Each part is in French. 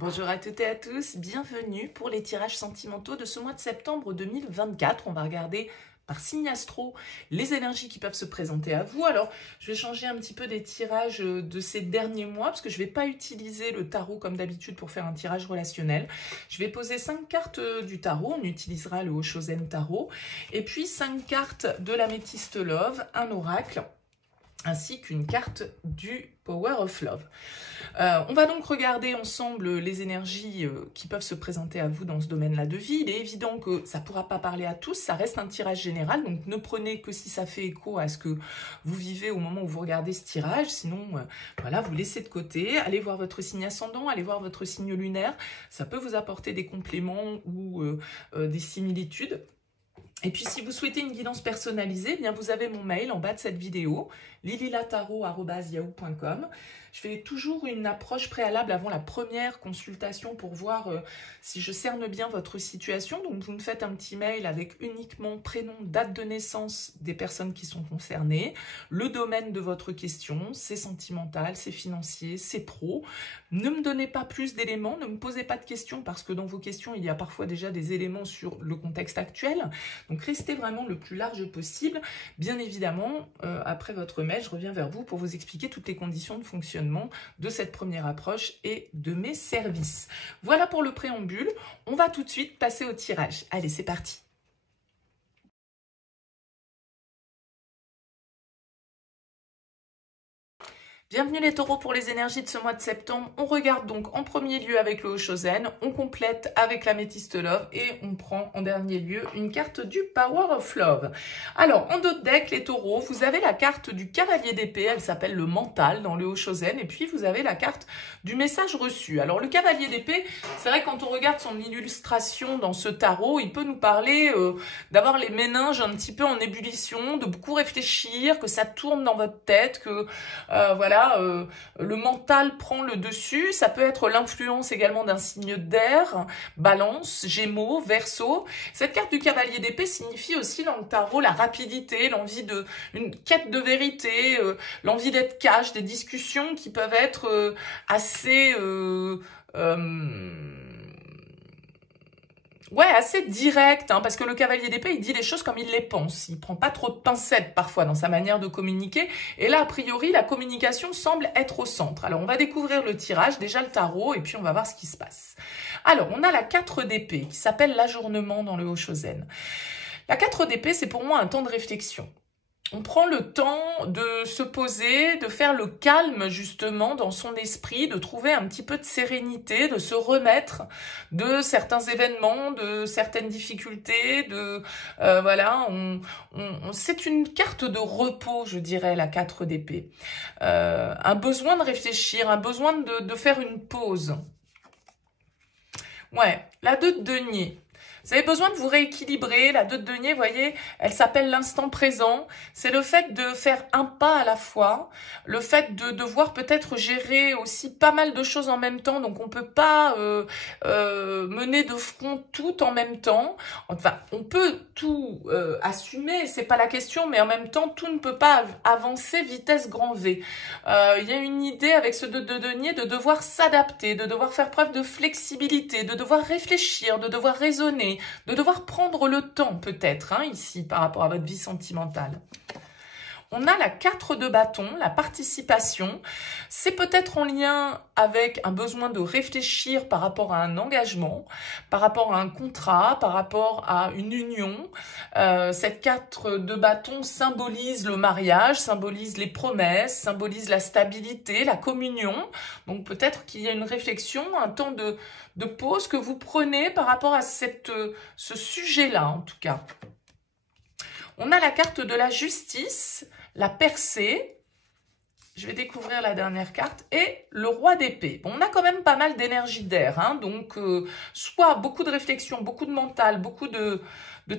Bonjour à toutes et à tous, bienvenue pour les tirages sentimentaux de ce mois de septembre 2024. On va regarder par signe astro les énergies qui peuvent se présenter à vous. Alors, je vais changer un petit peu des tirages de ces derniers mois parce que je ne vais pas utiliser le tarot comme d'habitude pour faire un tirage relationnel. Je vais poser 5 cartes du tarot, on utilisera le Oshozen Tarot, et puis 5 cartes de l'Améthyste Love, un oracle, ainsi qu'une carte du Power of Love. On va donc regarder ensemble les énergies qui peuvent se présenter à vous dans ce domaine-là de vie. Il est évident que ça ne pourra pas parler à tous, ça reste un tirage général, donc ne prenez que si ça fait écho à ce que vous vivez au moment où vous regardez ce tirage, sinon voilà, vous laissez de côté, allez voir votre signe ascendant, allez voir votre signe lunaire, ça peut vous apporter des compléments ou des similitudes. Et puis, si vous souhaitez une guidance personnalisée, eh bien vous avez mon mail en bas de cette vidéo, lililataro@yahoo.com. Je fais toujours une approche préalable avant la première consultation pour voir si je cerne bien votre situation. Donc, vous me faites un petit mail avec uniquement prénom, date de naissance des personnes qui sont concernées, le domaine de votre question, c'est sentimental, c'est financier, c'est pro. Ne me donnez pas plus d'éléments, ne me posez pas de questions parce que dans vos questions, il y a parfois déjà des éléments sur le contexte actuel. Donc, restez vraiment le plus large possible. Bien évidemment, après votre mail, je reviens vers vous pour vous expliquer toutes les conditions de fonctionnement de cette première approche et de mes services. Voilà pour le préambule. On va tout de suite passer au tirage. Allez, c'est parti. Bienvenue les taureaux pour les énergies de ce mois de septembre. On regarde donc en premier lieu avec le Oshozen, on complète avec l'Améthyste Love et on prend en dernier lieu une carte du Power of Love. Alors, en dos de deck, les taureaux, vous avez la carte du Cavalier d'épée, elle s'appelle le mental dans le Oshozen, et puis vous avez la carte du message reçu. Alors, le Cavalier d'épée, c'est vrai que quand on regarde son illustration dans ce tarot, il peut nous parler d'avoir les méninges un petit peu en ébullition, de beaucoup réfléchir, que ça tourne dans votre tête, que voilà, le mental prend le dessus. Ça peut être l'influence également d'un signe d'air, Balance, Gémeaux, Verseau. Cette carte du Cavalier d'épée signifie aussi dans le tarot la rapidité, l'envie de une quête de vérité, l'envie d'être cash, des discussions qui peuvent être assez assez direct, hein, parce que le Cavalier d'épée, il dit les choses comme il les pense. Il prend pas trop de pincettes parfois dans sa manière de communiquer. Et là, a priori, la communication semble être au centre. Alors, on va découvrir le tirage, déjà le tarot, et puis on va voir ce qui se passe. Alors, on a la 4 d'épée, qui s'appelle l'ajournement dans le Oshozen. La 4 d'épée, c'est pour moi un temps de réflexion. On prend le temps de se poser, de faire le calme justement dans son esprit, de trouver un petit peu de sérénité, de se remettre de certains événements, de certaines difficultés, voilà, c'est une carte de repos, je dirais, la 4 d'épée. Un besoin de réfléchir, un besoin de faire une pause. Ouais, la 2 de denier. Vous avez besoin de vous rééquilibrer. La 2 de denier, vous voyez, elle s'appelle l'instant présent. C'est le fait de faire un pas à la fois, le fait de devoir peut-être gérer aussi pas mal de choses en même temps. Donc, on peut pas mener de front tout en même temps. Enfin, on peut tout assumer, c'est pas la question, mais en même temps, tout ne peut pas avancer vitesse grand V. Il y a une idée avec ce 2 de denier de devoir s'adapter, de devoir faire preuve de flexibilité, de devoir réfléchir, de devoir raisonner, de devoir prendre le temps peut-être, hein, ici, par rapport à votre vie sentimentale. On a la 4 de bâton, la participation. C'est peut-être en lien avec un besoin de réfléchir par rapport à un engagement, par rapport à un contrat, par rapport à une union. Cette 4 de bâton symbolise le mariage, symbolise les promesses, symbolise la stabilité, la communion. Donc peut-être qu'il y a une réflexion, un temps de pause que vous prenez par rapport à ce sujet-là en tout cas. On a la carte de la justice, la percée, je vais découvrir la dernière carte, et le roi d'épée. Bon, on a quand même pas mal d'énergie d'air, hein, donc soit beaucoup de réflexion, beaucoup de mental, beaucoup de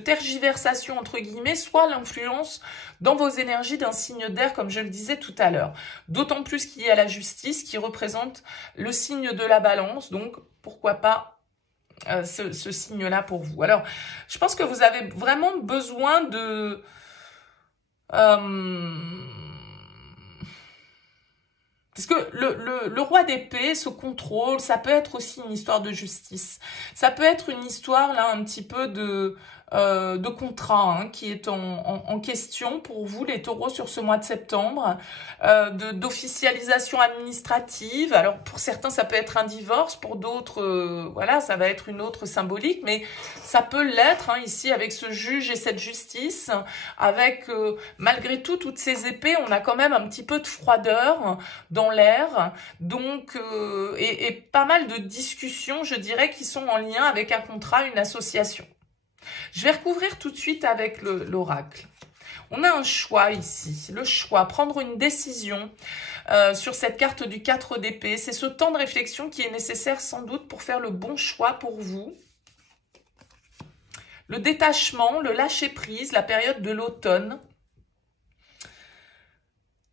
tergiversation entre guillemets, soit l'influence dans vos énergies d'un signe d'air, comme je le disais tout à l'heure. D'autant plus qu'il y a la justice qui représente le signe de la balance, donc pourquoi pas ce signe-là pour vous. Alors, je pense que vous avez vraiment besoin de Parce que le roi d'épée, ce contrôle, ça peut être aussi une histoire de justice. Ça peut être une histoire, là, un petit peu de contrat hein, qui est en question pour vous, les taureaux, sur ce mois de septembre, d'officialisation administrative. Alors, pour certains, ça peut être un divorce, pour d'autres, voilà, ça va être une autre symbolique, mais ça peut l'être, hein, ici, avec ce juge et cette justice, avec, malgré tout, toutes ces épées, on a quand même un petit peu de froideur dans l'air, donc, et pas mal de discussions, je dirais, qui sont en lien avec un contrat, une association. Je vais recouvrir tout de suite avec l'oracle. On a un choix ici, le choix, prendre une décision sur cette carte du 4 d'épée. C'est ce temps de réflexion qui est nécessaire sans doute pour faire le bon choix pour vous. Le détachement, le lâcher-prise, la période de l'automne.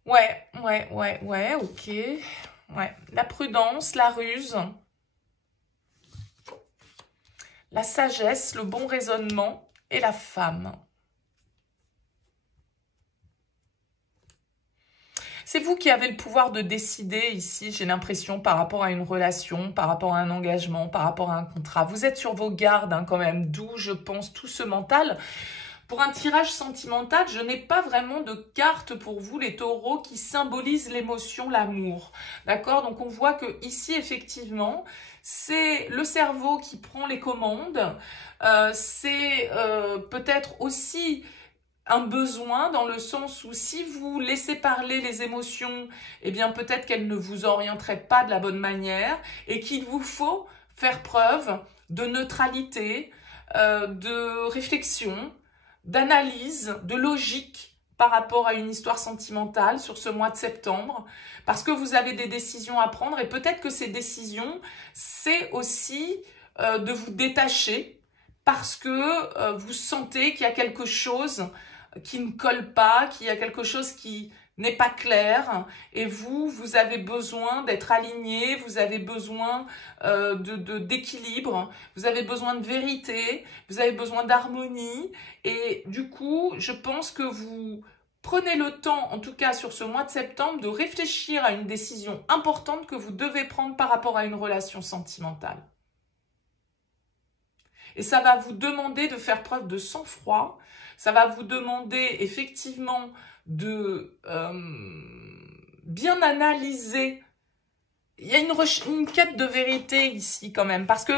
Ouais, ok. Ouais, la prudence, la ruse, la sagesse, le bon raisonnement et la femme. C'est vous qui avez le pouvoir de décider ici, j'ai l'impression, par rapport à une relation, par rapport à un engagement, par rapport à un contrat. Vous êtes sur vos gardes hein, quand même, d'où je pense tout ce mental. Pour un tirage sentimental, je n'ai pas vraiment de carte pour vous, les taureaux, qui symbolisent l'émotion, l'amour. D'accord? Donc, on voit que ici, effectivement, c'est le cerveau qui prend les commandes. C'est peut-être aussi un besoin dans le sens où si vous laissez parler les émotions, eh bien, peut-être qu'elles ne vous orienteraient pas de la bonne manière et qu'il vous faut faire preuve de neutralité, de réflexion, d'analyse, de logique par rapport à une histoire sentimentale sur ce mois de septembre, parce que vous avez des décisions à prendre et peut-être que ces décisions, c'est aussi de vous détacher parce que vous sentez qu'il y a quelque chose qui ne colle pas, qu'il y a quelque chose qui n'est pas clair et vous avez besoin d'être aligné, vous avez besoin d'équilibre, vous avez besoin de vérité, vous avez besoin d'harmonie et du coup, je pense que vous prenez le temps, en tout cas sur ce mois de septembre, de réfléchir à une décision importante que vous devez prendre par rapport à une relation sentimentale. Et ça va vous demander de faire preuve de sang-froid, ça va vous demander effectivement de bien analyser. Il y a une quête de vérité ici quand même, parce que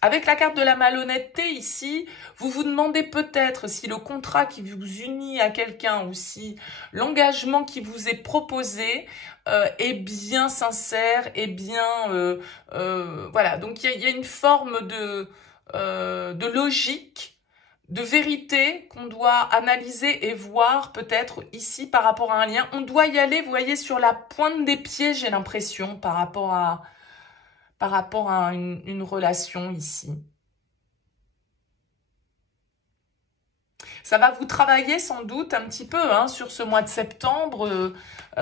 avec la carte de la malhonnêteté ici, vous vous demandez peut-être si le contrat qui vous unit à quelqu'un ou si l'engagement qui vous est proposé est bien sincère, est bien... voilà, donc il y a une forme de logique, de vérité qu'on doit analyser et voir peut-être ici par rapport à un lien. On doit y aller, vous voyez, sur la pointe des pieds, j'ai l'impression, par rapport à une relation ici. Ça va vous travailler sans doute un petit peu hein, sur ce mois de septembre.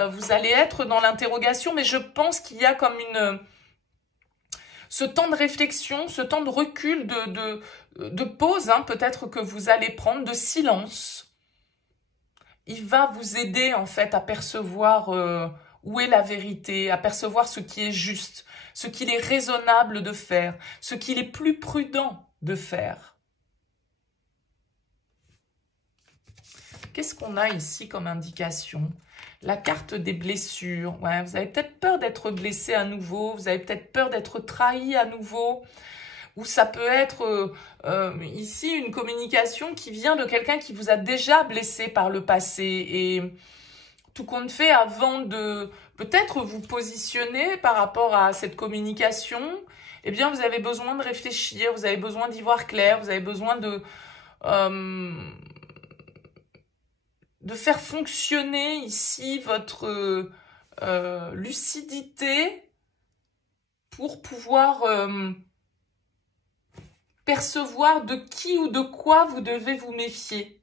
Vous allez être dans l'interrogation, mais je pense qu'il y a comme ce temps de réflexion, ce temps de recul, de pause, hein, peut-être que vous allez prendre, de silence. Il va vous aider en fait à percevoir où est la vérité, à percevoir ce qui est juste, ce qu'il est raisonnable de faire, ce qu'il est plus prudent de faire. Qu'est-ce qu'on a ici comme indication ? La carte des blessures. Ouais, vous avez peut-être peur d'être blessé à nouveau. Vous avez peut-être peur d'être trahi à nouveau. Ou ça peut être ici une communication qui vient de quelqu'un qui vous a déjà blessé par le passé. Et tout compte fait, avant de peut-être vous positionner par rapport à cette communication, eh bien vous avez besoin de réfléchir, vous avez besoin d'y voir clair, vous avez besoin de faire fonctionner ici votre lucidité pour pouvoir percevoir de qui ou de quoi vous devez vous méfier.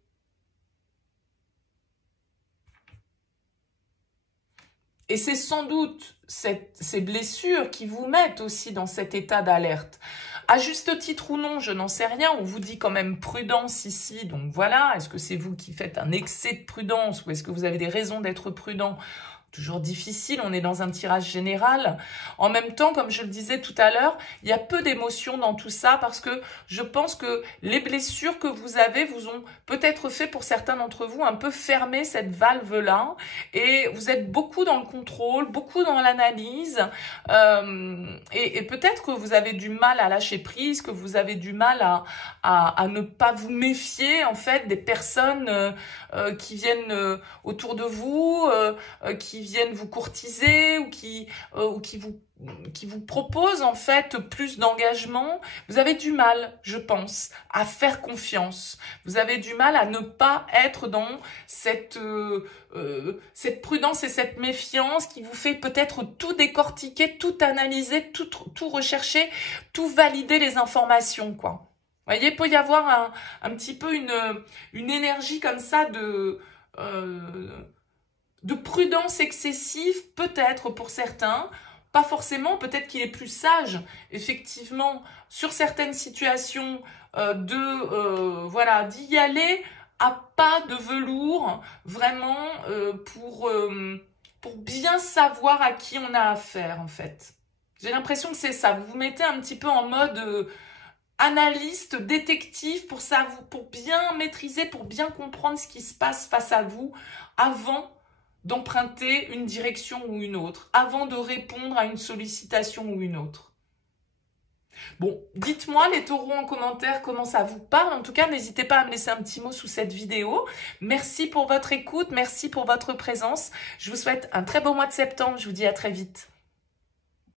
Et c'est sans doute ces blessures qui vous mettent aussi dans cet état d'alerte. À juste titre ou non, je n'en sais rien. On vous dit quand même prudence ici. Donc voilà, est-ce que c'est vous qui faites un excès de prudence ou est-ce que vous avez des raisons d'être prudent? toujours difficile, on est dans un tirage général. En même temps, comme je le disais tout à l'heure, il y a peu d'émotions dans tout ça parce que je pense que les blessures que vous avez vous ont peut-être fait, pour certains d'entre vous, un peu fermer cette valve-là, et vous êtes beaucoup dans le contrôle, beaucoup dans l'analyse, et peut-être que vous avez du mal à lâcher prise, que vous avez du mal à ne pas vous méfier en fait des personnes qui viennent autour de vous, qui viennent vous courtiser ou qui vous proposent en fait plus d'engagement. Vous avez du mal, je pense, à faire confiance. Vous avez du mal à ne pas être dans cette prudence et cette méfiance qui vous fait peut-être tout décortiquer, tout analyser, tout rechercher, tout valider les informations, quoi. Vous voyez, il peut y avoir un petit peu une énergie comme ça de prudence excessive, peut-être pour certains, pas forcément, peut-être qu'il est plus sage, effectivement, sur certaines situations, voilà, d'y aller à pas de velours, vraiment, pour bien savoir à qui on a affaire, en fait. J'ai l'impression que c'est ça, vous vous mettez un petit peu en mode analyste, détective, pour bien maîtriser, pour bien comprendre ce qui se passe face à vous, avant d'emprunter une direction ou une autre, avant de répondre à une sollicitation ou une autre. Bon, dites-moi les taureaux en commentaire comment ça vous parle. En tout cas, n'hésitez pas à me laisser un petit mot sous cette vidéo. Merci pour votre écoute, merci pour votre présence. Je vous souhaite un très beau mois de septembre. Je vous dis à très vite.